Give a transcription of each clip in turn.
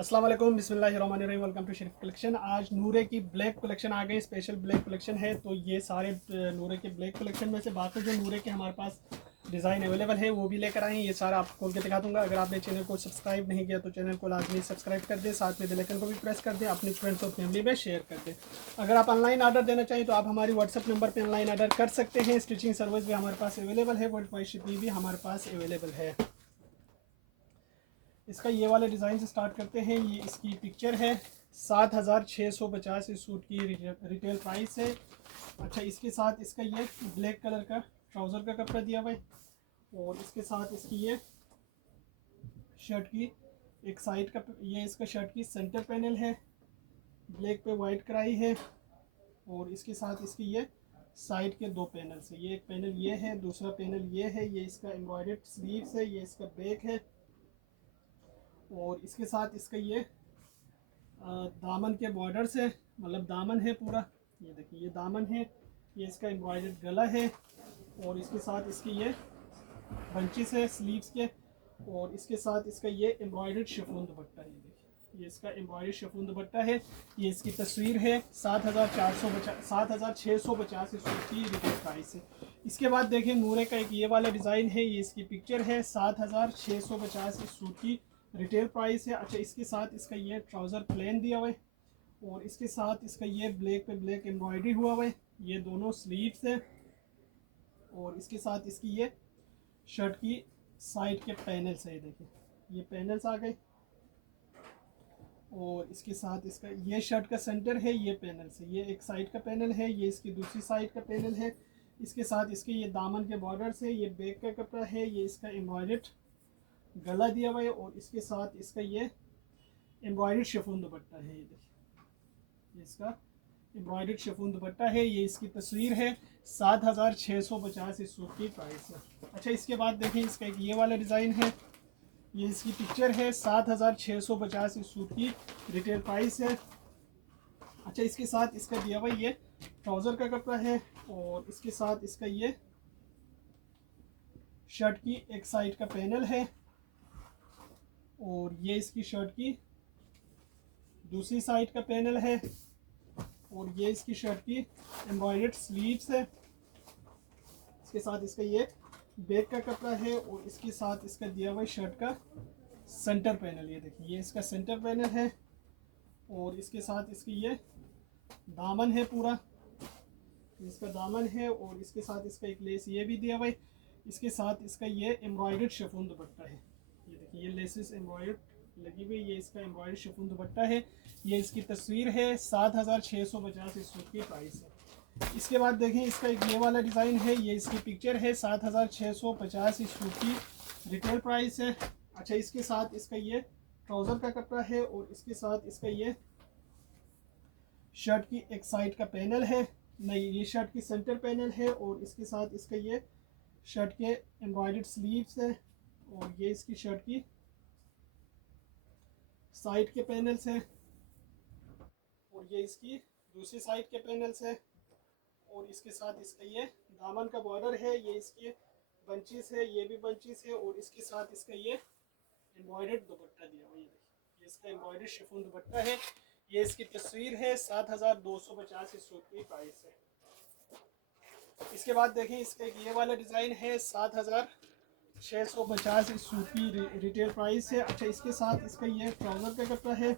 अस्सलाम वालेकुम, बिस्मिल्लाहिर्रहमानिर्रहीम। Welcome to Sharif collection. आज नूरे की ब्लैक कलेक्शन आ गई, स्पेशल ब्लैक कलेक्शन है। तो ये सारे नूरे के ब्लैक कलेक्शन में से बाकी जो नूरे के हमारे पास डिज़ाइन अवेलेबल है वो भी लेकर आए हैं। ये सारा आपको खोल के दिखा दूंगा। अगर आपने चैनल को सब्सक्राइब नहीं किया तो चैनल को लाजमी सब्सक्राइब कर दें, साथ में बेल आइकन को भी प्रेस कर दें, अपनी फ्रेंड्स और फैमिली में शेयर कर दें। अगर आप ऑनलाइन ऑर्डर देना चाहें तो आप हमारी व्हाट्सअप नंबर पर ऑनलाइन ऑर्डर कर सकते हैं। स्टिचिंग सर्विस भी हमारे पास अवेलेबल है, वर्ल्ड वाइड शिपिंग भी हमारे पास अवेलेबल है। इसका ये वाले डिज़ाइन से स्टार्ट करते हैं। ये इसकी पिक्चर है। 7,650 इस सूट की रिटेल प्राइस है। अच्छा, इसके साथ इसका ये ब्लैक कलर का ट्राउज़र का कपड़ा दिया हुआ है, और इसके साथ इसकी ये शर्ट की एक साइड का, ये इसका शर्ट की सेंटर पैनल है, ब्लैक पे वाइट कराई है। और इसके साथ इसकी ये साइड के दो पैनल है। ये एक पैनल ये है, दूसरा पैनल ये है। ये इसका एम्ब्रॉयडर्ड स्लीव्स है, ये इसका बैक है। और इसके साथ इसका ये दामन के बॉर्डर से, मतलब दामन है पूरा। ये देखिए, ये दामन है, ये इसका एम्ब्रॉयडर्ड गला है। और इसके साथ इसकी ये बंचेस है स्लीव्स के। और इसके साथ इसका ये एम्ब्रॉयडर्ड शिफॉन दुपट्टा है। ये देखिए, ये इसका एम्ब्रॉयडर्ड शिफॉन दुपट्टा है। ये इसकी तस्वीर है। 7,650 इस सूट की रिटेल प्राइस है। इसके बाद देखें, नूरे का एक ये वाला डिज़ाइन है। ये इसकी पिक्चर है। 7,650 इस सूट की रिटेल प्राइस है। अच्छा, इसके साथ इसका ये ट्राउज़र प्लेन दिया हुआ है, और इसके साथ इसका ये ब्लैक पे ब्लैक एम्ब्रॉयडरी हुआ हुआ है। ये दोनों स्लीव्स है। और इसके साथ इसकी ये शर्ट की साइड के पैनल्स है। देखिए, ये पैनल्स आ गए। और इसके साथ इसका ये शर्ट का सेंटर है, ये पैनल्स है। ये एक साइड का पैनल है, ये इसकी दूसरी साइड का पैनल है। इसके साथ इसके ये दामन के बॉर्डर से, ये बैक का कपड़ा है, ये इसका एम्ब्रॉयडर्ड गला दिया हुआ है। और इसके साथ इसका ये एम्ब्रॉयडर्ड शिफॉन दुपट्टा है। ये देखिए, इसका एम्ब्रॉयडर्ड शिफॉन दुपट्टा है। ये इसकी तस्वीर है। 7,650 इस सूट की प्राइस है। अच्छा, इसके बाद देखें, इसका एक ये वाला डिज़ाइन है। ये इसकी पिक्चर है। 7,650 इस सूट की रिटेल प्राइस है। अच्छा, इसके साथ इसका दिया हुआ ये ट्राउज़र का कपड़ा है। और इसके साथ इसका ये शर्ट की एक साइड का पैनल है। और ये इसकी शर्ट की दूसरी साइड का पैनल है। और ये इसकी शर्ट की एम्ब्रॉयडर्ड स्लीव्स है। इसके साथ इसका ये बैक का कपड़ा है। और इसके साथ इसका दिया हुआ शर्ट का सेंटर पैनल। ये देखिए, ये इसका सेंटर पैनल है। और इसके साथ इसकी ये दामन है पूरा, इसका दामन है। और इसके साथ इसका एक लेस ये भी दिया हुआ है। इसके साथ इसका ये एम्ब्रॉयडर्ड शिफॉन दुपट्टा है। ये देखिए, ये लेसेस एम्ब्रॉयडर्ड लगी हुई, ये इसका एम्ब्रॉयडर्ड शिफॉन दुपट्टा है। ये इसकी तस्वीर है। 7,650 इस सूट की प्राइस है। इसके बाद देखें, इसका एक ये वाला डिज़ाइन है। ये इसकी पिक्चर है। 7,650 इस सूट की रिटेल प्राइस है। अच्छा, इसके साथ इसका ये ट्राउज़र का कपड़ा है। और इसके साथ इसका ये शर्ट की एक साइड का पैनल है, नहीं, ये शर्ट की सेंटर पैनल है। और इसके साथ इसका ये शर्ट के एम्ब्रॉयडर्ड स्लीव्स है। और ये इसकी शर्ट की साइड के पैनल्स हैं। और ये इसकी दूसरी साइड के पैनल्स है। और इसके साथ इसका ये दामन का बॉर्डर है, ये इसके बंचेस है, ये भी बंचेस है। और इसके साथ इसका ये एम्ब्रॉयडर्ड दुपट्टा दिया हुआ है। ये इसका एम्ब्रॉयडर्ड शिफॉन दुपट्टा है। ये इसकी तस्वीर है। 7,250 इस सूट की प्राइस है। इसके बाद देखें, इसका एक ये वाला डिज़ाइन है। 7,650 इस सूट की रिटेल प्राइस है। अच्छा, इसके साथ इसका ये ट्राउज़र का कपड़ा है।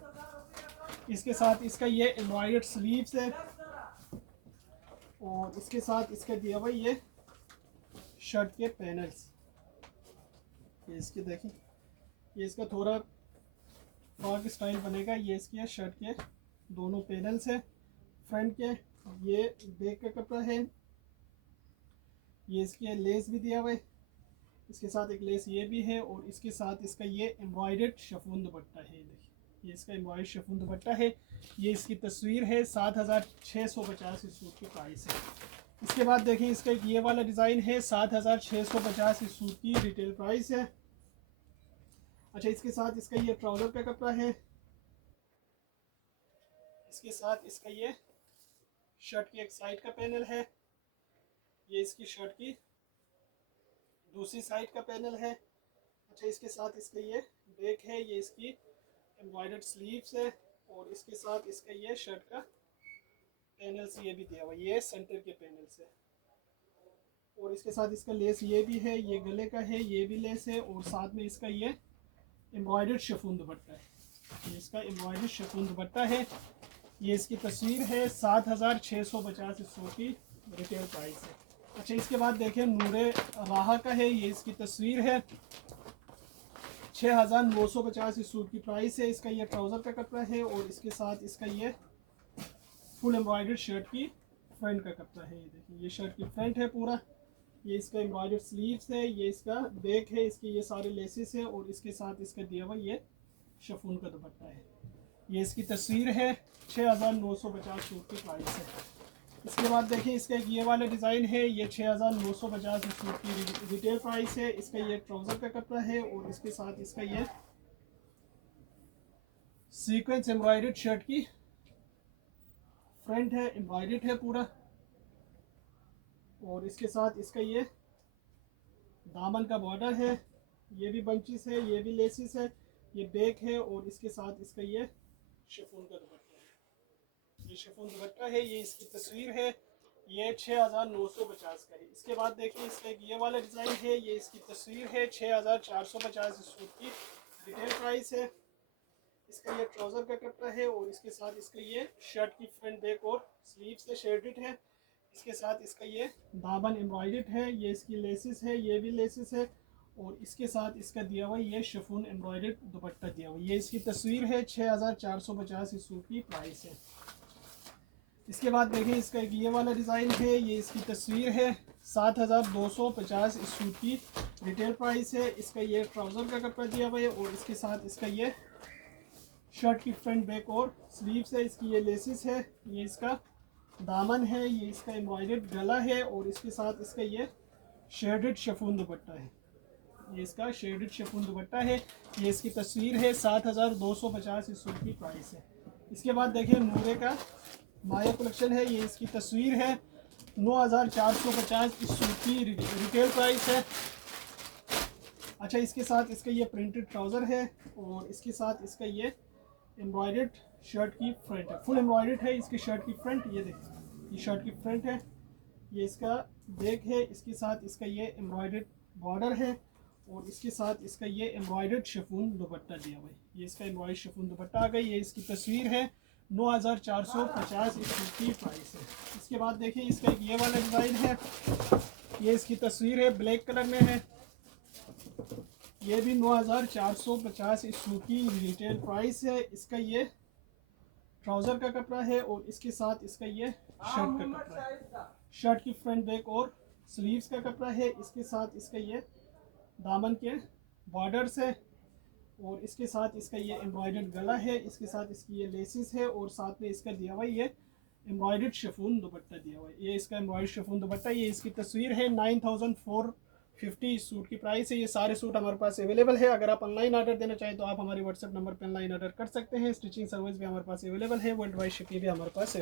इसके साथ इसका ये एम्ब्रॉयडर्ड स्लीव्स है। और इसके साथ इसका दिया हुआ ये शर्ट के पैनल्स। ये इसके देखें, ये इसका थोड़ा फ्रॉक स्टाइल बनेगा। ये इसके शर्ट के दोनों पैनल्स है फ्रंट के। ये बैक का कपड़ा है। ये इसके लेस भी दिया हुआ है। इसके साथ एक लेस ये भी है। और इसके साथ इसका ये एम्ब्रॉयडर्ड शिफॉन दुपट्टा है। देखिए, ये इसका एम्ब्रॉयडर्ड शिफॉन दुपट्टा है। ये इसकी तस्वीर है। 7,650 इस सूट की प्राइस है। इसके बाद देखें, इसका एक ये वाला डिज़ाइन है। 7,650 इस सूट की रिटेल प्राइस है। अच्छा, इसके साथ इसका ये ट्राउज़र का कपड़ा है। इसके साथ इसका ये शर्ट की एक साइड का पैनल है। ये इसकी शर्ट की दूसरी साइड का पैनल है। अच्छा, इसके साथ इसका ये बैक है, ये इसकी एम्ब्रॉयडर्ड स्लीव्स है और इसके साथ इसका ये शर्ट का पैनल से ये भी दिया हुआ, ये सेंटर के पैनल से, और इसके साथ इसका लेस ये भी है, ये गले का है, ये भी लेस है, और साथ में इसका ये एम्ब्रॉयडर्ड शिफॉन दुपट्टा है, ये इसका एम्ब्रॉयडर्ड शिफॉन दुपट्टा है। ये इसकी तस्वीर है, 7650 इस सूट की रिटेल प्राइस है। अच्छा, इसके बाद देखें नूरे राहा का है, ये इसकी तस्वीर है, 6950 इस सूट की प्राइस है। इसका ये ट्राउज़र का कपड़ा है और इसके साथ इसका ये फुल एम्ब्रॉयडर्ड शर्ट की फ्रंट का कपड़ा है। ये देखिए, ये शर्ट की फ्रंट है पूरा, ये इसका एम्ब्रॉयडर्ड स्लीव्स है, ये इसका बैक है, इसके ये सारे लेसेस है, और इसके साथ इसका दिया हुआ ये शिफॉन का दुपट्टा है। ये इसकी तस्वीर है, 6950 सूट की प्राइस है। इसके बाद देखिए इसका एक ये वाला डिज़ाइन है, ये 6950 सूट की रिटेल प्राइस है। इसका ये ट्राउज़र का कपड़ा है और इसके साथ इसका ये सीक्वेंस एम्ब्रॉयडर्ड शर्ट की फ्रंट है, एम्ब्रॉयडर्ड है पूरा, और इसके साथ इसका ये दामन का बॉर्डर है, ये भी बंचेस है, ये भी लेसिस है, ये बैक है, और इसके साथ इसका ये शिफॉन का दुपट्टा है। ये शिफॉन दुपट्टा है, ये इसकी तस्वीर है, ये 6950 का है। इसके बाद देखिए इसका एक ये वाला डिज़ाइन है, ये इसकी तस्वीर है, 6450 सूट की रिटेल प्राइस है। इसका ये ट्राउज़र का कपड़ा है और इसके साथ इसका ये शर्ट की फ्रंट बैक और स्लीव से शेडेड है। इसके साथ इसका ये दामन एम्ब्रॉयडर्ड है, ये इसकी लेसिस है, ये भी लेसिस है, और इसके साथ इसका दिया हुआ ये शिफॉन एम्ब्रॉयडर्ड दुपट्टा दिया हुआ। ये इसकी तस्वीर है, 6450 इस सूट की प्राइस है। इसके बाद देखें इसका एक ये वाला डिज़ाइन है, ये इसकी तस्वीर है, 7250 इस सूट की रिटेल प्राइस है। इसका ये ट्राउज़र का कपड़ा दिया हुआ है और इसके साथ इसका ये शर्ट की फ्रंट बैक और स्लीव्स है, इसकी ये लेसिस है, ये इसका दामन है, ये इसका एम्ब्रॉयडर्ड गला है, और इसके साथ इसका ये शेडेड शिफॉन दुपट्टा है। ये इसका शेडेड शिफॉन दुपट्टा है, ये इसकी तस्वीर है, 7250 इस सूट की प्राइस है। इसके बाद देखिए नूरे का माया कलेक्शन है, ये इसकी तस्वीर है, 9450 इस सूट की रिटेल प्राइस है। अच्छा, इसके साथ इसका ये प्रिंटेड ट्राउज़र है और इसके साथ इसका ये एम्ब्रॉयडर्ड शर्ट की फ्रंट है, फुल एम्ब्रॉयडर्ड है इसकी शर्ट की फ्रंट। ये देखिए, ये शर्ट की फ्रंट है, ये इसका बैक है, इसके साथ इसका ये एम्ब्रॉयडर्ड बॉर्डर है, और इसके साथ इसका ये एम्ब्रॉयडर्ड शिफॉन दुपट्टा दिया हुआ है। ये इसका एम्ब्रॉयडर्ड शिफॉन दुपट्टा आ गई, ये इसकी तस्वीर है, 9450 इस सूट की प्राइस है। इसके बाद देखिए इसका एक ये वाला डिज़ाइन है, ये इसकी तस्वीर है, ब्लैक कलर में है, ये भी 9450 इस सूट की रिटेल प्राइस है। इसका ये ट्राउज़र का कपड़ा है और इसके साथ इसका ये शर्ट का कपड़ा है, शर्ट की फ्रंट बैक और स्लीव्स का कपड़ा है। इसके साथ इसका ये दामन के बॉर्डर्स है, और इसके साथ इसका ये एम्ब्रॉयडर्ड गला है, इसके साथ इसकी ये लेसिस है, और साथ में इसका दिया हुआ ये एम्ब्रॉयडर्ड शिफॉन दुपट्टा दिया हुआ है। ये इसका एम्ब्रॉयडर्ड शिफॉन दुपट्टा, ये इसकी तस्वीर है, 9450 इस सूट की प्राइस है। ये सारे सूट हमारे पास अवेलेबल है। अगर आप ऑनलाइन ऑर्डर देना चाहें तो आप हमारे व्हाट्सएप नंबर पर ऑनलाइन ऑर्डर कर सकते हैं। स्टिचिंग सर्विस भी हमारे पास अवेलेबल है, वर्ल्ड वाइड शिपिंग भी हमारे पास